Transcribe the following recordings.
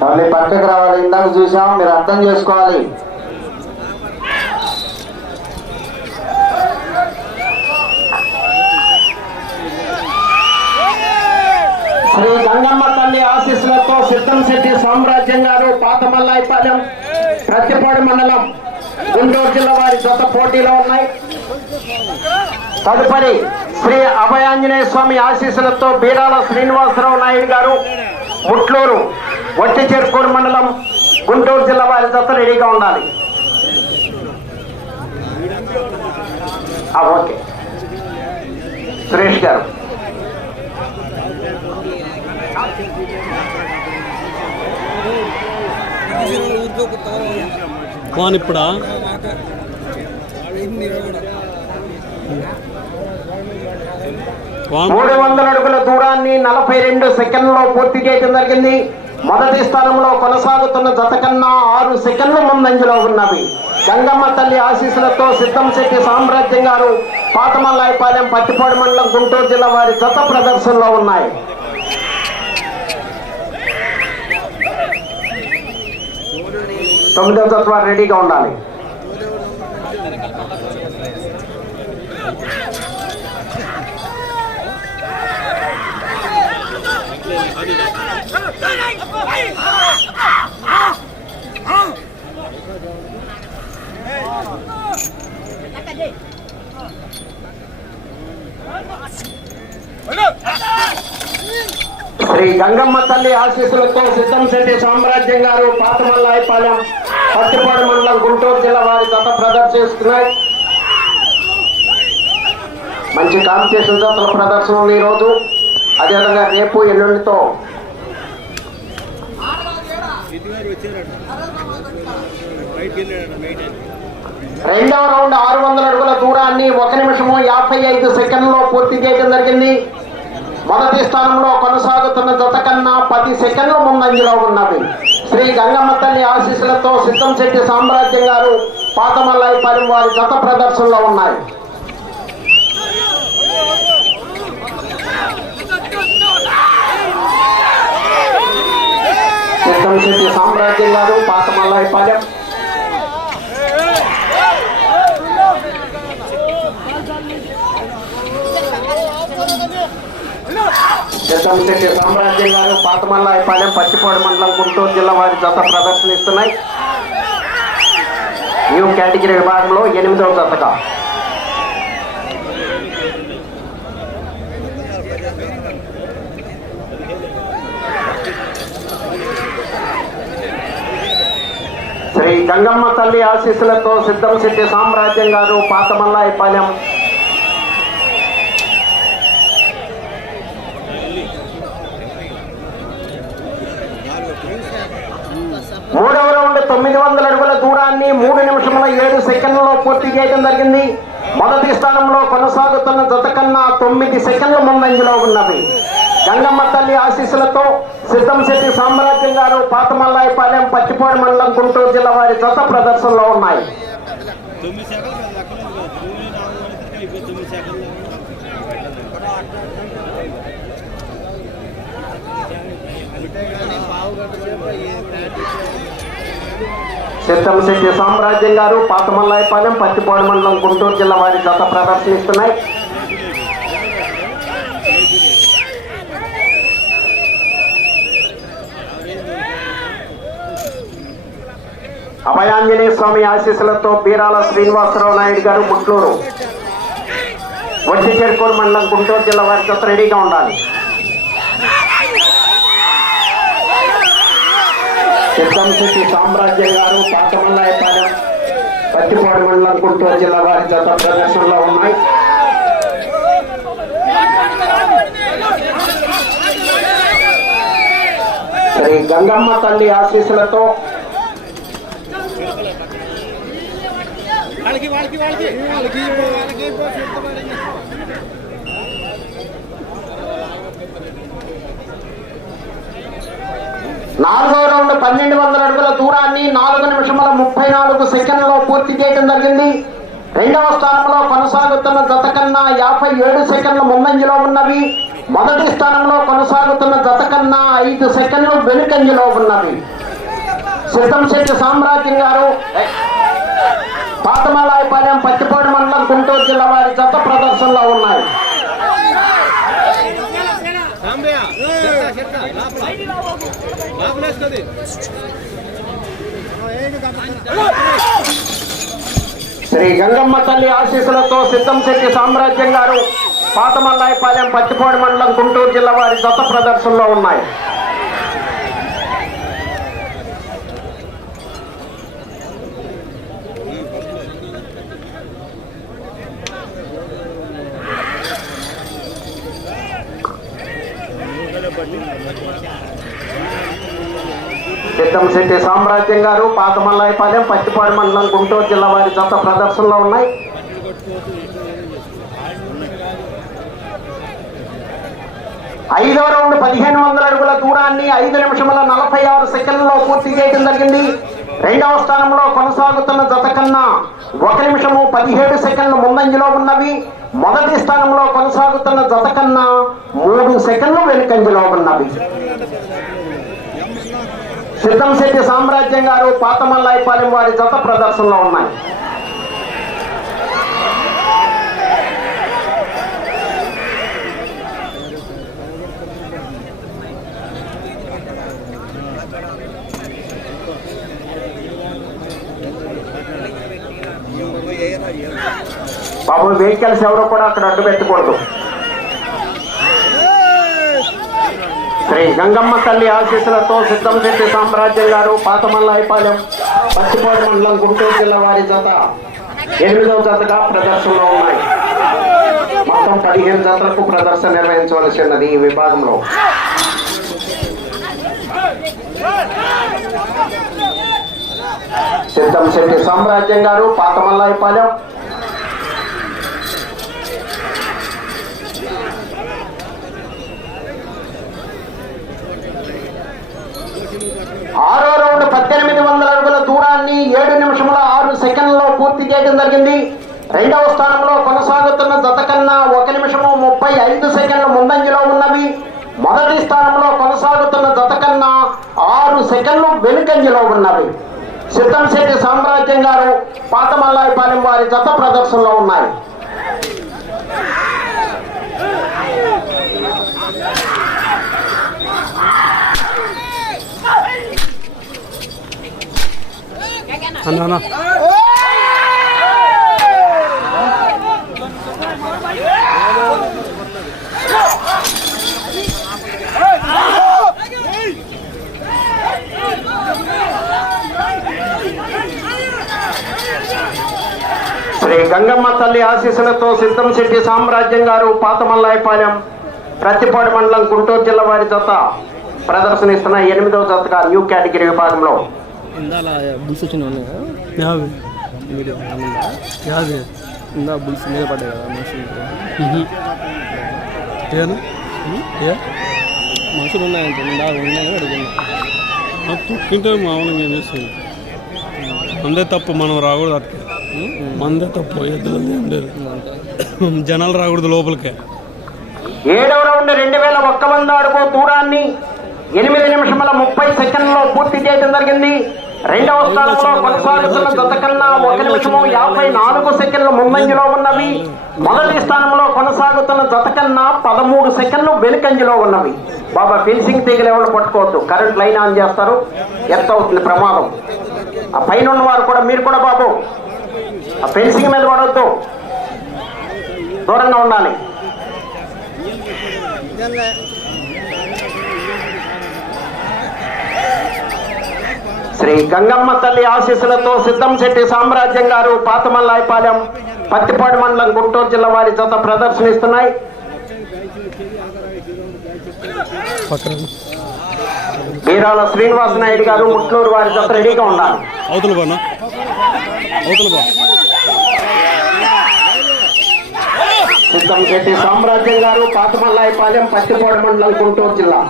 మళ్ళీ పక్కకు రావాలి. ఇందాక చూసాం మీరు అర్థం చేసుకోవాలి. శ్రీ గంగమ్మ తల్లి ఆశీస్సులతో సిద్ధం శెట్టి సామ్రాజ్యం గారు పాతమల్లాయిపాలెం ప్రతిపాడు మండలం గుంటూరు జిల్లా వారి సొంత పోటీలో ఉన్నాయి. తదుపరి శ్రీ అభయాంజనేయ స్వామి ఆశీస్సులతో బీరాల శ్రీనివాసరావు నాయుడు గారు ముట్లూరు వట్టి చెరుకూరు మండలం గుంటూరు జిల్లా వారి జత రెడీగా ఉండాలి. ఓకే. సురేష్ గారు. వాన్ మూడు వందల అడుగుల దూరాన్ని నలభై రెండు సెకండ్లో పూర్తి చేయడం జరిగింది. మొదటి స్థానంలో కొనసాగుతున్న జత కన్నా ఆరు సెకండ్ల ముందంజలో ఉన్నవి గంగమ్మ తల్లి ఆశీస్సులతో సిద్ధం శెట్టి సామ్రాజ్యం గారు పాతమల్లాయపాలెం పత్తిపాడు మండలం గుంటూరు జిల్లా వారి జత ప్రదర్శనలో ఉన్నాయి. తొమ్మిదో జత వారు రెడీగా ఉండాలి. శ్రీ గంగమ్మ తల్లి ఆశీస్సులతో సిద్ధం శెట్టి సామ్రాజ్యం గారు పాతమల్లాయపాలెం పట్టుపాడు మండలం గుంటూరు జిల్లా వారి గత ప్రదర్శిస్తున్నాయి మంచి కాంపిటీషన్ జతల ప్రదర్శన ఉంది ఈరోజు. అదేవిధంగా రేపు ఎల్లుండితో రెండవ రౌండ్ ఆరు వందల అడుగుల దూరాన్ని ఒక నిమిషము యాభై ఐదు సెకండ్లో పూర్తి చేయడం జరిగింది. మొదటి స్థానంలో కొనసాగుతున్న జత కన్నా పది సెకండ్ల ముందంజలో ఉన్నది. శ్రీ గంగమ్మ తల్లి ఆశీస్సులతో సిద్ధం చెట్టి సామ్రాజ్యం గారు పాతమల్లాయిపాలెం వారి గత ప్రదర్శనలో ఉన్నాయి. సిద్ధం చెట్టి సామ్రాజ్యం గారు పాతమల్లాయిపాలెం సిద్ధం సామ్రాజ్యం గారు పాతమల్లాయపాలెం పచ్చిపాడు మండలం గుంటూరు జిల్లా వారి జత ప్రదర్శనిస్తున్నాయి. న్యూ కేటగిరీ విభాగంలో ఎనిమిదవ జతగా. శ్రీ గంగమ్మ తల్లి ఆశీస్సులతో సిద్ధం సిద్ధి సామ్రాజ్యం గారు పాతమల్లాయపాలెం మూడవ రౌండ్ తొమ్మిది వందల అడుగుల దూరాన్ని మూడు నిమిషముల ఏడు సెకండ్లలో పూర్తి చేయడం జరిగింది. మొదటి స్థానంలో కొనసాగుతున్న జత కన్నా తొమ్మిది సెకండ్ల ముందంజలో ఉన్నవి. గంగమ్మ తల్లి ఆశీస్సులతో సిద్ధం శెట్టి సామ్రాజ్యం గారు పాతమల్లాయిపాలెం పచ్చిపాడు మండలం గుంటూరు జిల్లా వారి జత ప్రదర్శనలో ఉన్నాయి. తొమ్మిది సెకండ్లు కదా అక్కడ ఉంది కదా. తొమ్మిది నాలుగు వందలకి ఇప్పుడు తొమ్మిది సెకండ్లు సిద్ధం శెట్టి సామ్రాజ్యం గారు పాతమల్లాయపాలెం పత్తిపాడు మండలం గుంటూరు జిల్లా వారి జత ప్రదర్శిస్తున్నాయి అభయాంజనేయ స్వామి ఆశీస్సులతో బీరాల శ్రీనివాసరావు నాయుడు గారు ముట్లూరు. వడ్డీ చేరుకోలు మండలం గుంటూరు జిల్లా వారి జత రెడీగా ఉండాలి. రామశెట్టి సామ్రాజ్యం గారు పాతమల్లాయపాలెం పత్తిపాడు మండలం గుంటూరు జిల్లా వారి జత ప్రదర్శనలో ఉన్నాయి శ్రీ గంగమ్మ తల్లి ఆశీస్సులతో వాళ్ళకి వాళ్ళకి వాళ్ళకి వాళ్ళకి వాళ్ళకి నాలుగో రౌండ్ పన్నెండు వందల అడుగుల దూరాన్ని నాలుగు నిమిషముల ముప్పై నాలుగు సెకండ్లలో పూర్తి చేయడం జరిగింది. రెండవ స్థానంలో కొనసాగుతున్న జత కన్నా యాభై ఏడు సెకండ్ల ముందంజలో ఉన్నవి. మొదటి స్థానంలో కొనసాగుతున్న జత కన్నా ఐదు సెకండ్లు వెనుకంజలో ఉన్నవి. సిద్ధంశెట్టి సామ్రాజ్యం గారు పాతమలాయపాలెం పత్తిపాడు మండలం గుంటూరు జిల్లా వారి జత ప్రదర్శనలో ఉన్నాయి సాంబయ్య చెత్త చెత్త లోపల లోపల శ్రీ గంగమ్మ తల్లి ఆశీస్సులతో సిద్ధంశెట్టి సామ్రాజ్యం గారు పాతమల్లాయపాలెం పచ్చిపోడి మండలం గుంటూరు జిల్లా వారి జత ప్రదర్శనలో ఉన్నాయి. సిద్ధంశెట్టి సామ్రాజ్యం గారు పాతమల్లాయపాలెం పత్తిపాడు మండలం గుంటూరు జిల్లా వారి జత ప్రదర్శనలో ఉన్నాయి. ఐదో రౌండ్ పదిహేను వందల అడుగుల దూరాన్ని ఐదు నిమిషముల నలభై ఆరు సెకండ్లలో పూర్తి చేయడం జరిగింది. రెండవ స్థానంలో కొనసాగుతున్న జత కన్నా ఒక నిమిషము పదిహేడు సెకండ్లు ముందంజలో ఉన్నవి. మొదటి స్థానంలో కొనసాగుతున్న జత కన్నా మూడు సెకండ్లు వెనుకంజలో ఉన్నవి. సిద్ధంశెట్టి సామ్రాజ్యం గారు పాతమల్లాయిపాలెం వారి జత ప్రదర్శనలో ఉన్నాయి. బాబు వెహికల్స్ ఎవరు కూడా అక్కడ అడ్డు పెట్టకూడదు శ్రీ గంగమ్మ తల్లి ఆశీస్సులతో సిద్ధంశెట్టి సామ్రాజ్యం గారు పాతమల్లాయిపాలెం పచ్చిపాడు మండలం గుంటూరు జిల్లా వారి జత. ఎనిమిదవ జతగా ప్రదర్శనలో ఉన్నాయి. మొత్తం పదిహేను జతలకు ప్రదర్శన నిర్వహించవలసి ఉన్నది ఈ విభాగంలో. సిద్ధంశెట్టి సామ్రాజ్యం గారు పాతమల్లాయిపాలెం ఆరో రౌండ్ పద్దెనిమిది వందల అడుగుల దూరాన్ని ఏడు నిమిషముల ఆరు సెకండ్లలో పూర్తి చేయడం జరిగింది. రెండవ స్థానంలో కొనసాగుతున్న జత కన్నా ఒక నిమిషము ముప్పై ఐదు సెకండ్ల ముందంజలో ఉన్నవి. మొదటి స్థానంలో కొనసాగుతున్న జత కన్నా ఆరు సెకండ్లు వెనుకంజలో ఉన్నవి. సిద్ధంశెట్టి సామ్రాజ్యం గారు పాతమల్లాయిపాలెం వారి జత ప్రదర్శనలో ఉన్నాయి. అన్న. శ్రీ గంగమ్మ తల్లి ఆశీస్సులతో సిద్ధంశెట్టి సామ్రాజ్యం గారు పాతమల్లాయపాలెం ప్రతిపాడు మండలం గుంటూరు జిల్లా వారి జత ప్రదర్శనిస్తున్న ఎనిమిదవ జతగా న్యూ కేటగిరీ విభాగంలో. బుల్స్ మీద పడ్డాయి కదా మనుషులు. ఉన్నాయంటే. ఇందా ఉన్నాయని అడుగున్నా తొక్కింటే మామూలుగా ఏం చేస్తుంది? మందే తప్పు మనం రాకూడదు అట్లా. మందే తప్పు ఏం లేదు. జనాలు రాకూడదు లోపలికే. ఏడవ రౌండ్ రెండు వేల ఒక్క వంద అడుగు దూరాన్ని ఎనిమిది నిమిషముల ముప్పై సెకండ్లలో పూర్తి చేయడం జరిగింది. రెండవ స్థానంలో కొనసాగుతున్న జత కన్నా ఒక నిమిషము యాభై నాలుగు సెకండ్లు ముందంజలో ఉన్నవి. మొదటి స్థానంలో కొనసాగుతున్న జత కన్నా పదమూడు సెకండ్లు వెనుకంజలో ఉన్నవి. బాబా ఫెన్సింగ్ తీగలు ఎవరు పట్టుకోవద్దు. కరెంట్ లైన్ ఆన్ చేస్తారు. ఎంత అవుతుంది ప్రమాదం. ఆ పైన వారు కూడా మీరు కూడా బాబు. ఆ ఫెన్సింగ్ మీద పడవద్దు. దూరంగా ఉండాలి. శ్రీ గంగమ్మ తల్లి ఆశీస్సులతో సిద్ధంశెట్టి సామ్రాజ్యం గారు పాతమల్లాయిపాలెం పత్తిపాడు మండలం గుంటూరు జిల్లా వారి జత ప్రదర్శనిస్తున్నాయి. బీరాల శ్రీనివాస నాయుడు గారు ముట్లూరు వారి జత రెడీగా ఉన్నారు ఎస్ఎంకెటి సామ్రాజ్యం గారు పాతమల్లాయపాలెం పత్తిపాడు మండలం గుంటూరు జిల్లా.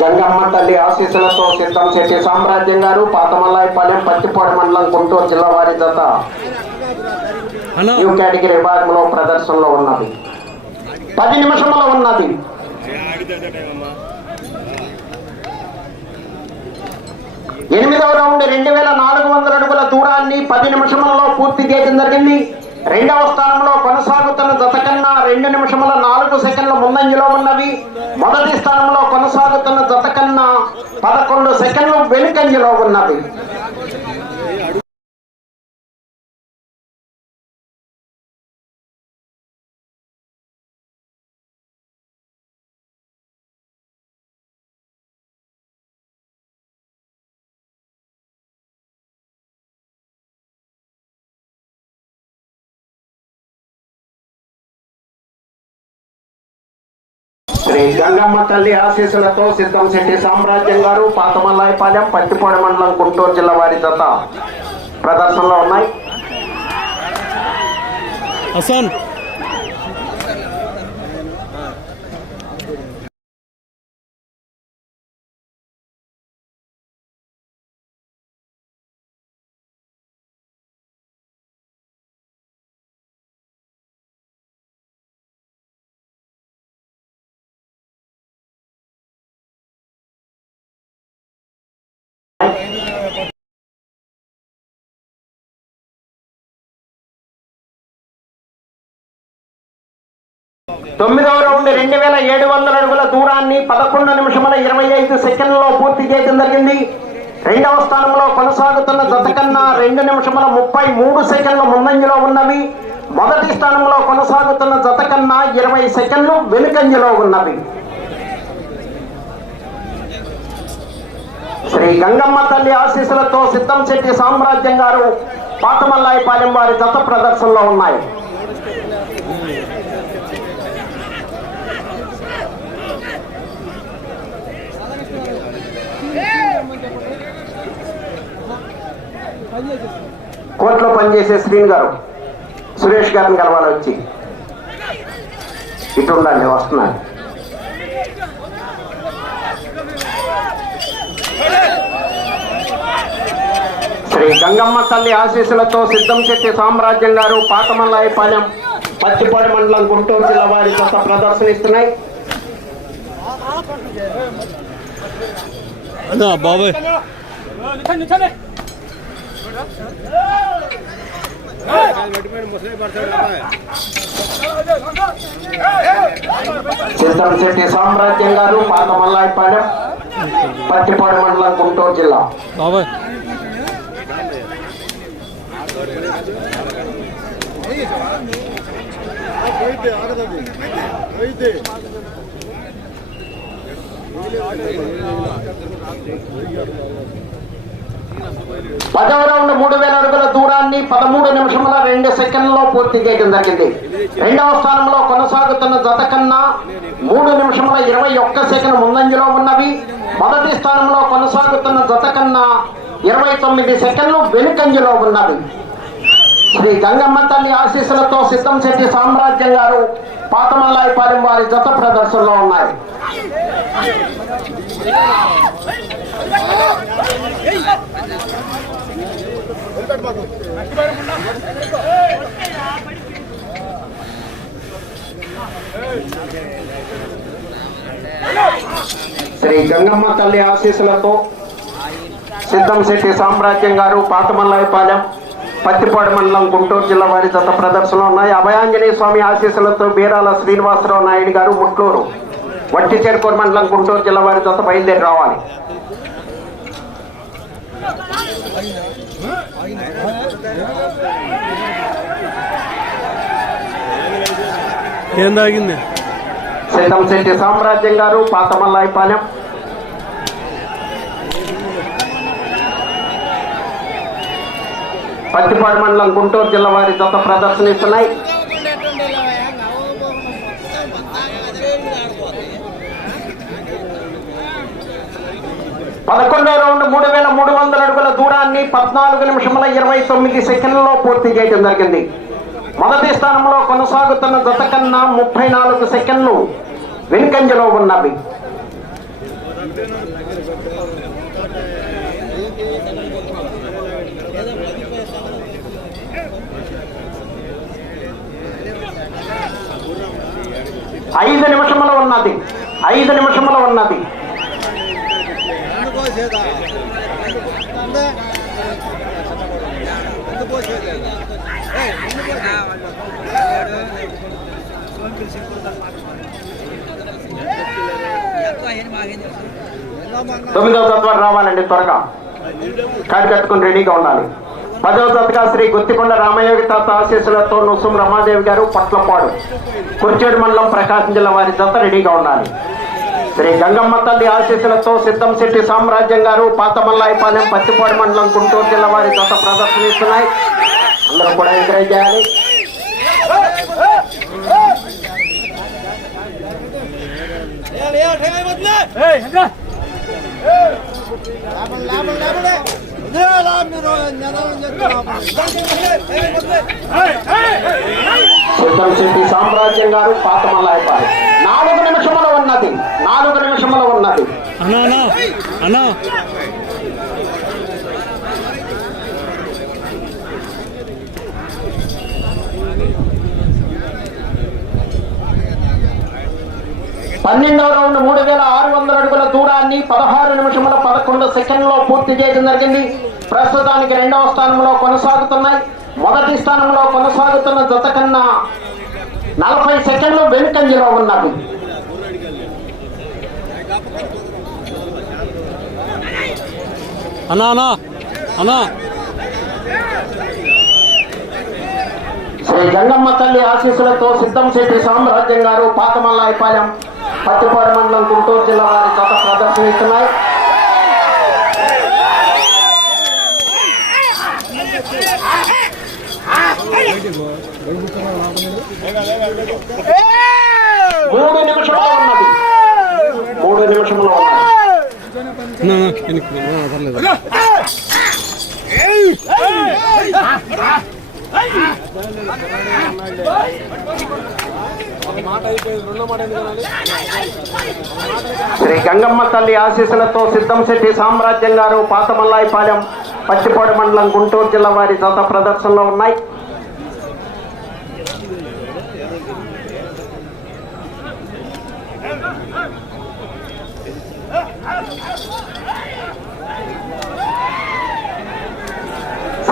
గంగమ్మ తల్లి ఆశీస్సులతో సిద్ధం చేసే సామ్రాజ్యం గారు పాతమల్లాయపాలెం పత్తిపాడు మండలం గుంటూరు జిల్లా వారి జత. యూ కేటగిరీ విభాగంలో ప్రదర్శనలో ఉన్నది. పది నిమిషంలో ఉన్నది. ఎనిమిదవ రౌండ్ రెండు వేల నాలుగు వందల అడుగుల దూరాన్ని పది నిమిషములలో పూర్తి చేయడం జరిగింది. రెండవ స్థానంలో కొనసాగుతున్న జత కన్నా రెండు నిమిషముల నాలుగు సెకండ్ల ముందంజలో ఉన్నవి. మొదటి స్థానంలో కొనసాగుతున్న జత కన్నా పదకొండు సెకండ్లు వెనుకంజలో ఉన్నవి. శ్రీ గంగమ్మ తల్లి ఆశీస్సులతో సిద్ధం శెట్టి సామ్రాజ్యం గారు పాతమల్లాయపాలెం పత్తిపాడు మండలం గుంటూరు జిల్లా వారి జత ప్రదర్శనలో ఉన్నాయి. హసన్. తొమ్మిదవ రౌండ్ రెండు వేల ఏడు వందల అడుగుల దూరాన్ని పదకొండు నిమిషముల ఇరవై ఐదు సెకండ్లలో పూర్తి చేయడం జరిగింది. రెండవ స్థానంలో కొనసాగుతున్న జత కన్నా రెండు నిమిషముల ముప్పై మూడు సెకండ్ల ముందంజలో ఉన్నవి. మొదటి స్థానంలో కొనసాగుతున్న జత కన్నా ఇరవై సెకండ్లు వెనుకంజలో ఉన్నవి. శ్రీ గంగమ్మ తల్లి ఆశీస్సులతో సిద్ధం శెట్టి సామ్రాజ్యం గారు పాతమల్లాయిపాలెం వారి జత ప్రదర్శనలో ఉన్నాయి. కోర్టులో పనిచేసే శ్రీని గారు సురేష్ గారిని కలవాలి వచ్చి. ఇటు ఉండండి వస్తున్నాను. శ్రీ గంగమ్మ తల్లి ఆశీస్సులతో సిద్ధం శెట్టి సామ్రాజ్యం గారు పాతమల్లాయపాలెం పత్తిపాడు మండలం గుంటూరు జిల్లా వారి కొత్త ప్రదర్శనిస్తున్నాయి. అన్న బాబాయ్. పెట్టిపోయిన సామ్రాజ్యం గారు పాత మల్లాయిపాలెం పత్తిపాడు మండలం గుంటూరు జిల్లా. అయితే పదవ రౌండ్ మూడు వేల అడుగుల దూరాన్ని పదమూడు నిమిషముల రెండు సెకండ్లలో పూర్తి చేయడం జరిగింది. రెండవ స్థానంలో కొనసాగుతున్న జత కన్నా మూడు నిమిషముల ఇరవై ఒక్క సెకండ్ ముందంజలో ఉన్నవి. మొదటి స్థానంలో కొనసాగుతున్న జత కన్నా ఇరవై తొమ్మిది సెకండ్లు వెనుకంజలో ఉన్నవి. శ్రీ గంగమ్మ తల్లి ఆశీస్సులతో సిద్ధం శెట్టి సామ్రాజ్యం గారు పాతమల్లాయపాలెం వారి జత ప్రదర్శనలో ఉన్నాయి. శ్రీ గంగమ్మ తల్లి ఆశీస్సులతో సిద్ధం శెట్టి సామ్రాజ్యం గారు పాతమల్లాయపాలెం పత్తిపాడు మండలం గుంటూరు జిల్లా వారి జత ప్రదర్శనలో ఉన్నాయి. అభయాంజనేయ స్వామి ఆశీస్సులతో బీరాల శ్రీనివాసరావు నాయుడు గారు ముట్లూరు వట్టిచేరుకూరు మండలం గుంటూరు జిల్లా వారి జత బయలుదేరి రావాలి. ఏం తాగింది సిద్ధం శెట్టి సామ్రాజ్యం గారు పాతమల్లాయిపాలెం. పత్తిపాడు మండలం గుంటూరు జిల్లా వారి జత ప్రదర్శనిస్తున్నాయి. పదకొండో రౌండ్ మూడు వేల మూడు వందల అడుగుల దూరాన్ని పద్నాలుగు నిమిషముల ఇరవై తొమ్మిది సెకండ్లలో పూర్తి చేయడం జరిగింది. మొదటి స్థానంలో కొనసాగుతున్న జత కన్నా ముప్పై నాలుగు సెకండ్లు వెనుకంజలో ఉన్నవి. ఐదు నిమిషములు ఉన్నది. ఐదు నిమిషములు ఉన్నది. అందుకోసేదా ఉందా తొమ్మిదవ తత్వం రావాలండి త్వరగా. కాడి కట్టుకుని రెడీగా ఉండాలి. పదవ తత్గా శ్రీ గుత్తికొండ రామయోగి తాత ఆశీస్సులతో నుసుం రమాదేవి గారు పట్లపాడు కుర్చేడు మండలం ప్రకాశం జిల్లా వారి జత రెడీగా ఉండాలి. శ్రీ గంగమ్మ తల్లి ఆశీస్సులతో సిద్ధం శెట్టి సామ్రాజ్యం గారు పాతమల్లాయిపాలెం పత్తిపాడు మండలం గుంటూరు జిల్లా వారి జత ప్రదర్శనిస్తున్నాయి అందరూ కూడా ఎంకరేజ్ చేయాలి లాభం లాభం లాభడే సామ్రాజ్యం గారు పాతమల్లాయిపాలెం నాలుగు నిమిషములు ఉన్నది. నాలుగు నిమిషములు ఉన్నది. అన్నా అన్నా. పన్నెండవ రౌండ్ మూడు వేల ఆరు వందల అడుగుల దూరాన్ని పదహారు నిమిషముల పదకొండు సెకండ్లో పూర్తి చేయడం జరిగింది. ప్రస్తుతానికి రెండవ స్థానంలో కొనసాగుతున్నాయి. మొదటి స్థానంలో కొనసాగుతున్న జత కన్నా నలభై సెకండ్లు వెనుకంజలో ఉన్నవి అన్నా అన్నా అన్నా. శ్రీ గంగమ్మ తల్లి ఆశీస్సులతో సిద్ధం శెట్టి సామ్రాజ్యం గారు పాతమల్లాయిపాలెం పత్తిపాడు మండలం గుంటూరు జిల్లా వారి జత ప్రదర్శనిస్తున్నాయి మూడు నిమిషంలో ఉన్నది మూడు నిమిషంలో ఉన్నది అన్నా అన్నా వెనక్కి రా, అన్నా, పర్లేదు శ్రీ గంగమ్మ తల్లి ఆశీస్సులతో సిద్ధం శెట్టి సామ్రాజ్యం గారు పాతమల్లాయిపాలెం పచ్చిపాడు మండలం గుంటూరు జిల్లా వారి జత ప్రదర్శనలో ఉన్నాయి.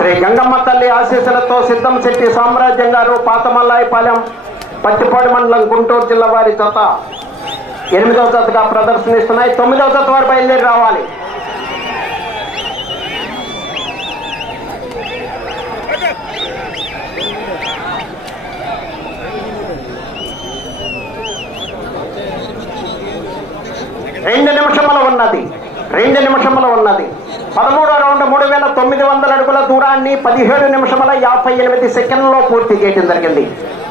మరి గంగమ్మ తల్లి ఆశీస్సులతో సిద్ధం శెట్టి సామ్రాజ్యం గారు పాతమల్లాయిపాలెం పత్తిపాడు మండలం గుంటూరు జిల్లా వారి జత. ఎనిమిదవ జతగా ప్రదర్శనిస్తున్నాయి. తొమ్మిదవ జత వారు బయలుదేరి రావాలి. రెండు నిమిషముల ఉన్నది. రెండు నిమిషముల ఉన్నది. పదమూడు తొమ్మిది వందల అడుగుల దూరాన్ని పదిహేడు నిమిషముల యాభై ఎనిమిది సెకండ్లలో పూర్తి చేయడం జరిగింది.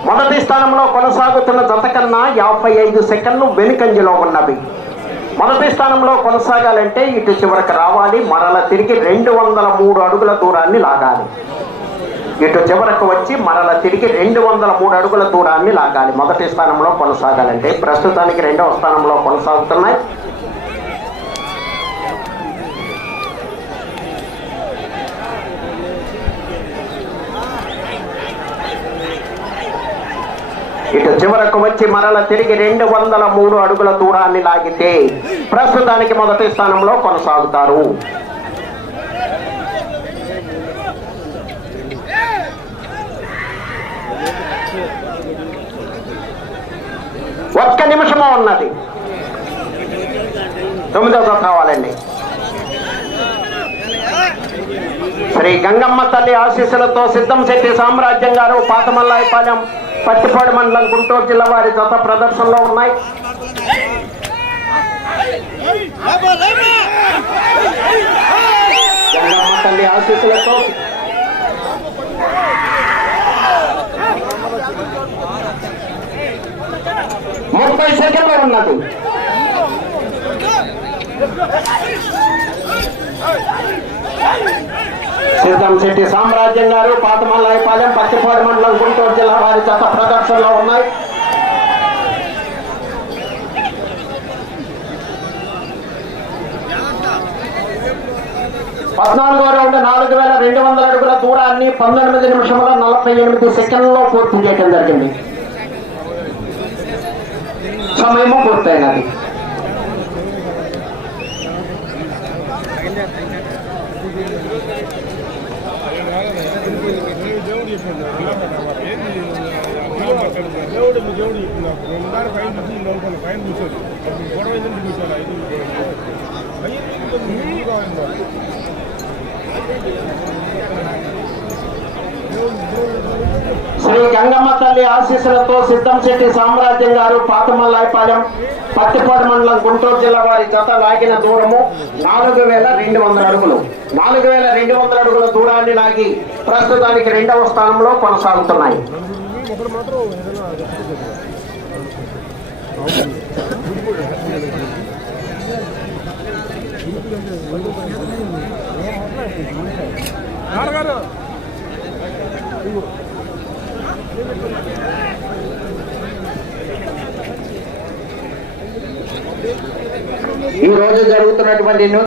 మొదటి స్థానంలో కొనసాగుతున్న జత కన్నా యాభై ఐదు సెకండ్లు వెనుకంజలో ఉన్నవి. మొదటి స్థానంలో కొనసాగాలంటే ఇటు చివరికి రావాలి మరల తిరిగి రెండు వందల మూడు అడుగుల దూరాన్ని లాగాలి. ఇటు చివరకు వచ్చి మరల తిరిగి రెండు వందల మూడు అడుగుల దూరాన్ని లాగాలి. మొదటి స్థానంలో కొనసాగాలంటే ప్రస్తుతానికి రెండవ స్థానంలో కొనసాగుతున్నాయి. చివరకు వచ్చి మరల తిరిగి రెండు వందల మూడు అడుగుల దూరాన్ని లాగితే ప్రస్తుతానికి మొదటి స్థానంలో కొనసాగుతారు. ఒక్క నిమిషము ఉన్నది. తొమ్మిదవ కావాలండి శ్రీ గంగమ్మ తల్లి ఆశీస్సులతో సిద్ధం శెట్టి సామ్రాజ్యం గారు పాతమల్లాయపాలెం పత్తిపాడు మండలం గుంటూరు జిల్లా వారి జత ప్రదర్శనలో ఉన్నాయి తల్లి ఆశీస్సులతో ముప్పై సెకండ్లు ఉన్నది Hey! సిద్ధంశెట్టి సామ్రాజ్యం గారు పాతమల్లాయపాలెం పచ్చిపాడు మండలం గుంటూరు జిల్లా వారి చెత్త ప్రదర్శనలో ఉన్నాయి. పద్నాలుగో రౌండ్ నాలుగు వేల రెండు వందల అడుగుల దూరాన్ని పంతొమ్మిది నిమిషముల నలభై ఎనిమిది సెకండ్లలో పూర్తి చేయడం జరిగింది. సమయము పూర్తయినది. దేవుడు మీ దేవుడు నాకు రెండున్నర పైన చూసి లోపల పైన కూర్చోదు అప్పుడు గొడవ ఎందుకు కూర్చోాలి ఐదు శ్రీ గంగమ్మ తల్లి ఆశీస్సులతో సిద్ధంశెట్టి సామ్రాజ్యం గారు పాతమల్లాయపాలెం పత్తిపాడు మండలం గుంటూరు జిల్లా వారి జత లాగిన దూరము నాలుగు వేల రెండు వందల అడుగులు. నాలుగు వేల రెండు వందల అడుగుల దూరాన్ని లాగి ప్రస్తుతానికి రెండవ స్థానంలో కొనసాగుతున్నాయి. ఒకరు మాత్రం ఏదైనా నాన్నగారు ఈ రోజు జరుగుతున్నటువంటి